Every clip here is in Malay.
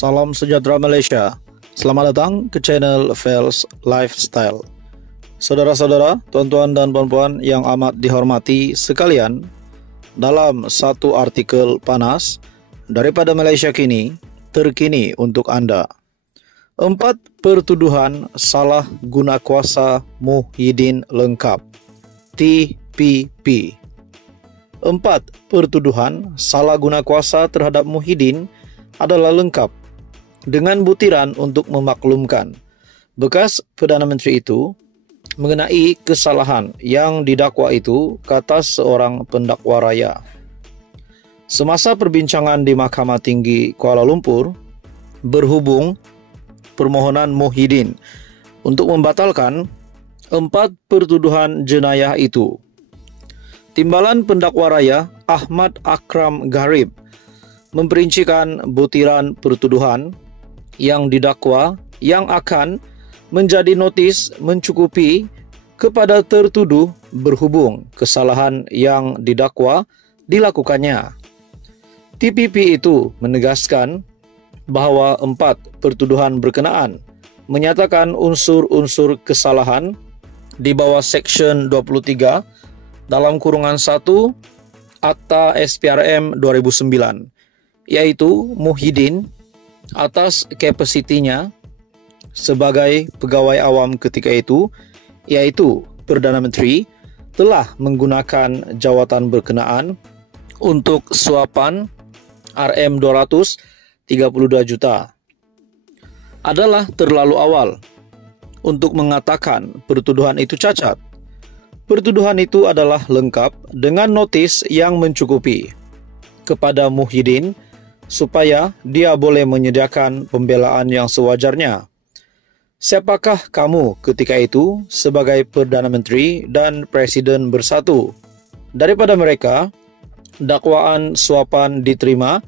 Salam sejahtera Malaysia. Selamat datang ke channel Fels Lifestyle. Saudara-saudara, tuan-tuan dan puan-puan yang amat dihormati sekalian, dalam satu artikel panas daripada Malaysia Kini, terkini untuk Anda. 4 pertuduhan salah guna kuasa Muhyiddin lengkap. TPP. 4 pertuduhan salah guna kuasa terhadap Muhyiddin adalah lengkap dengan butiran untuk memaklumkan bekas Perdana Menteri itu mengenai kesalahan yang didakwa itu, kata seorang pendakwa raya. Semasa perbincangan di Mahkamah Tinggi Kuala Lumpur berhubung permohonan Muhyiddin untuk membatalkan 4 pertuduhan jenayah itu, Timbalan Pendakwa Raya Ahmad Akram Gharib memperincikan butiran pertuduhan yang didakwa yang akan menjadi notis mencukupi kepada tertuduh berhubung kesalahan yang didakwa dilakukannya. TPP itu menegaskan bahawa 4 pertuduhan berkenaan menyatakan unsur-unsur kesalahan di bawah Seksyen 23 dalam kurungan 1 Akta SPRM 2009, yaitu Muhyiddin atas kapasitinya sebagai pegawai awam ketika itu, yaitu Perdana Menteri, telah menggunakan jawatan berkenaan untuk suapan RM232 juta. Adalah terlalu awal untuk mengatakan pertuduhan itu cacat. Pertuduhan itu adalah lengkap dengan notis yang mencukupi kepada Muhyiddin supaya dia boleh menyediakan pembelaan yang sewajarnya. Siapakah kamu ketika itu sebagai Perdana Menteri dan Presiden bersatu? Daripada mereka, dakwaan suapan diterima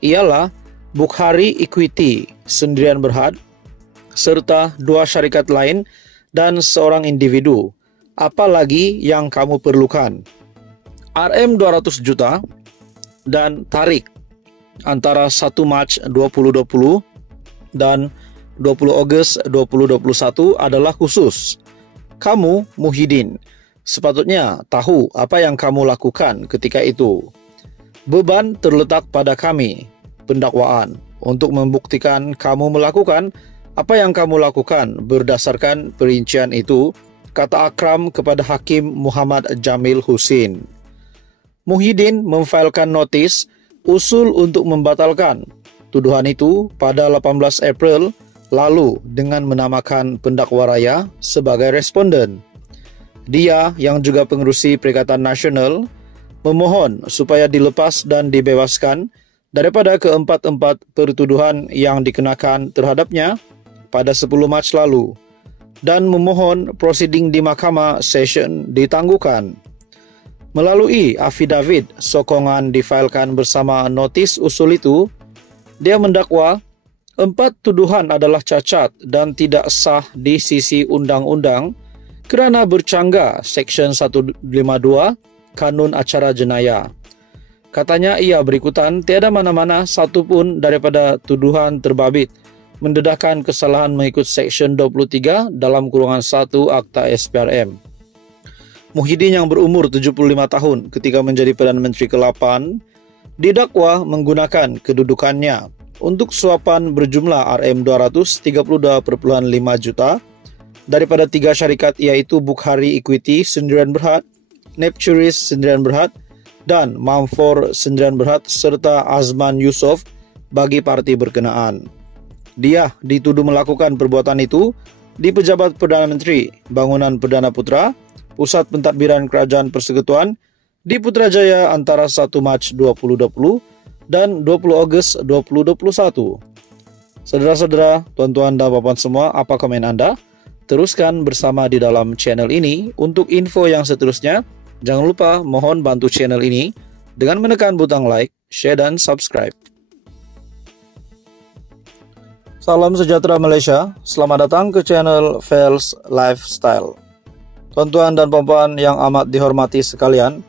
ialah Bukhari Equity Sendirian Berhad serta 2 syarikat lain dan seorang individu. Apalagi yang kamu perlukan? RM200 juta dan tarik antara 1 Mac 2020 dan 20 Ogos 2021 adalah khusus. Kamu, Muhyiddin, sepatutnya tahu apa yang kamu lakukan ketika itu. Beban terletak pada kami, pendakwaan, untuk membuktikan kamu melakukan apa yang kamu lakukan berdasarkan perincian itu, kata Akram kepada Hakim Muhammad Jamil Husin. Muhyiddin memfailkan notis usul untuk membatalkan tuduhan itu pada 18 April lalu dengan menamakan pendakwa raya sebagai responden. Dia yang juga pengerusi Perikatan Nasional memohon supaya dilepas dan dibebaskan daripada keempat-empat pertuduhan yang dikenakan terhadapnya pada 10 Mac lalu dan memohon prosiding di Mahkamah Session ditangguhkan. Melalui afidavit sokongan difailkan bersama notis usul itu, dia mendakwa 4 tuduhan adalah cacat dan tidak sah di sisi undang-undang kerana bercanggah Seksyen 152 Kanun Acara Jenayah. Katanya ia berikutan tiada mana-mana satu pun daripada tuduhan terbabit mendedahkan kesalahan mengikut Seksyen 23 dalam kurungan 1 Akta SPRM. Muhyiddin yang berumur 75 tahun ketika menjadi Perdana Menteri ke-8 didakwa menggunakan kedudukannya untuk suapan berjumlah RM232.5 juta daripada 3 syarikat, iaitu Bukhari Equity Sendirian Berhad, Nepturis Sendirian Berhad dan Mamfor Sendirian Berhad serta Azman Yusof bagi parti berkenaan. Dia dituduh melakukan perbuatan itu di Pejabat Perdana Menteri, Bangunan Perdana Putra, Pusat Pentadbiran Kerajaan Persekutuan di Putrajaya antara 1 Mac 2020 dan 20 Ogos 2021. Saudara-saudara, tuan-tuan dan puan-puan semua, apa komen Anda? Teruskan bersama di dalam channel ini. Untuk info yang seterusnya, jangan lupa mohon bantu channel ini dengan menekan butang like, share dan subscribe. Salam sejahtera Malaysia, selamat datang ke channel Fels Lifestyle. Tuan-tuan dan puan-puan yang amat dihormati sekalian,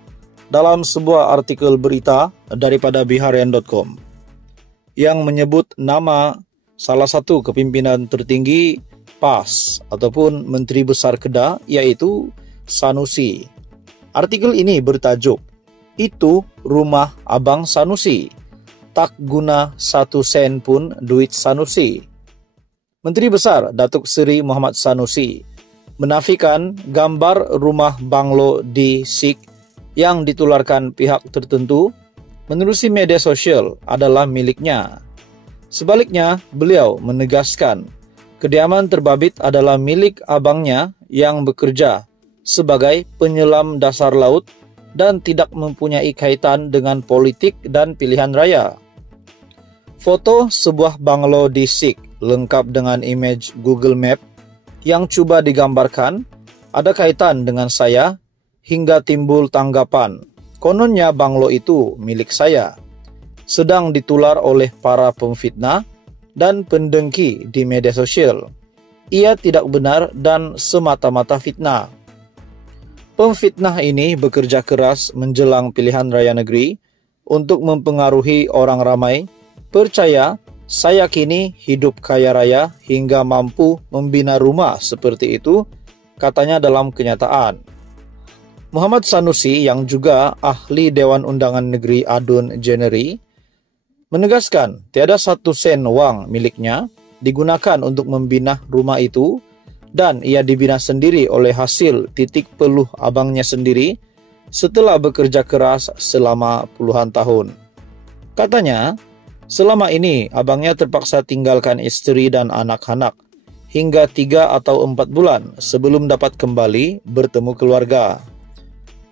dalam sebuah artikel berita daripada Biharian.com, yang menyebut nama salah satu kepimpinan tertinggi PAS ataupun Menteri Besar Kedah, yaitu Sanusi. Artikel ini bertajuk, "Itu Rumah Abang Sanusi. Tak guna 1 sen pun duit Sanusi." Menteri Besar Datuk Seri Muhammad Sanusi menafikan gambar rumah banglo di Sik yang ditularkan pihak tertentu menerusi media sosial adalah miliknya. Sebaliknya, beliau menegaskan kediaman terbabit adalah milik abangnya yang bekerja sebagai penyelam dasar laut dan tidak mempunyai kaitan dengan politik dan pilihan raya. Foto sebuah banglo di Sik lengkap dengan image Google Map yang coba digambarkan ada kaitan dengan saya hingga timbul tanggapan, kononnya banglo itu milik saya, sedang ditular oleh para pemfitnah dan pendengki di media sosial. Ia tidak benar dan semata-mata fitnah. Pemfitnah ini bekerja keras menjelang pilihan raya negeri untuk mempengaruhi orang ramai percaya saya kini hidup kaya raya hingga mampu membina rumah seperti itu, katanya dalam kenyataan. Muhammad Sanusi yang juga ahli Dewan Undangan Negeri Adun Jeneri menegaskan tiada 1 sen wang miliknya digunakan untuk membina rumah itu dan ia dibina sendiri oleh hasil titik peluh abangnya sendiri setelah bekerja keras selama puluhan tahun. Katanya, selama ini abangnya terpaksa tinggalkan istri dan anak-anak hingga 3 atau 4 bulan sebelum dapat kembali bertemu keluarga.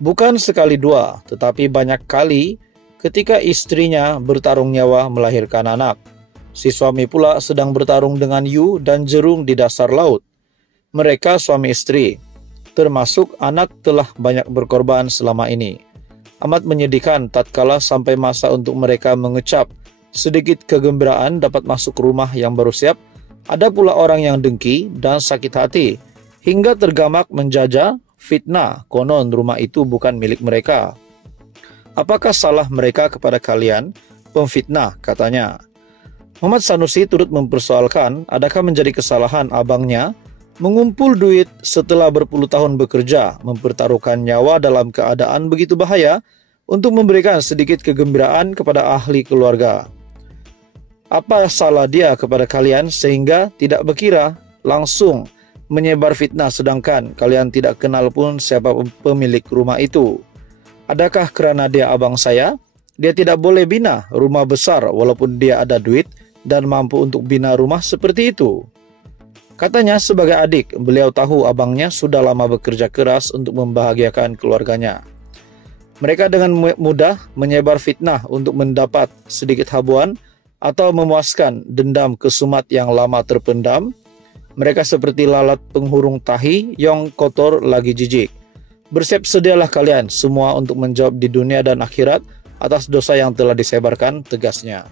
Bukan sekali dua, tetapi banyak kali ketika istrinya bertarung nyawa melahirkan anak. Si suami pula sedang bertarung dengan hiu dan jerung di dasar laut. Mereka suami istri, termasuk anak telah banyak berkorban selama ini. Amat menyedihkan tatkala sampai masa untuk mereka mengecap sedikit kegembiraan dapat masuk rumah yang baru siap, ada pula orang yang dengki dan sakit hati, hingga tergamak menjajah fitnah konon rumah itu bukan milik mereka. Apakah salah mereka kepada kalian, pemfitnah, katanya. Muhammad Sanusi turut mempersoalkan adakah menjadi kesalahan abangnya mengumpul duit setelah berpuluh tahun bekerja, mempertaruhkan nyawa dalam keadaan begitu bahaya untuk memberikan sedikit kegembiraan kepada ahli keluarga. Apa salah dia kepada kalian sehingga tidak berkira langsung menyebar fitnah sedangkan kalian tidak kenal pun siapa pemilik rumah itu? Adakah kerana dia abang saya, dia tidak boleh bina rumah besar walaupun dia ada duit dan mampu untuk bina rumah seperti itu? Katanya sebagai adik, beliau tahu abangnya sudah lama bekerja keras untuk membahagiakan keluarganya. Mereka dengan mudah menyebar fitnah untuk mendapat sedikit habuan atau memuaskan dendam kesumat yang lama terpendam. Mereka seperti lalat penghurung tahi yang kotor lagi jijik. Bersiap sedialah kalian semua untuk menjawab di dunia dan akhirat atas dosa yang telah disebarkan, tegasnya.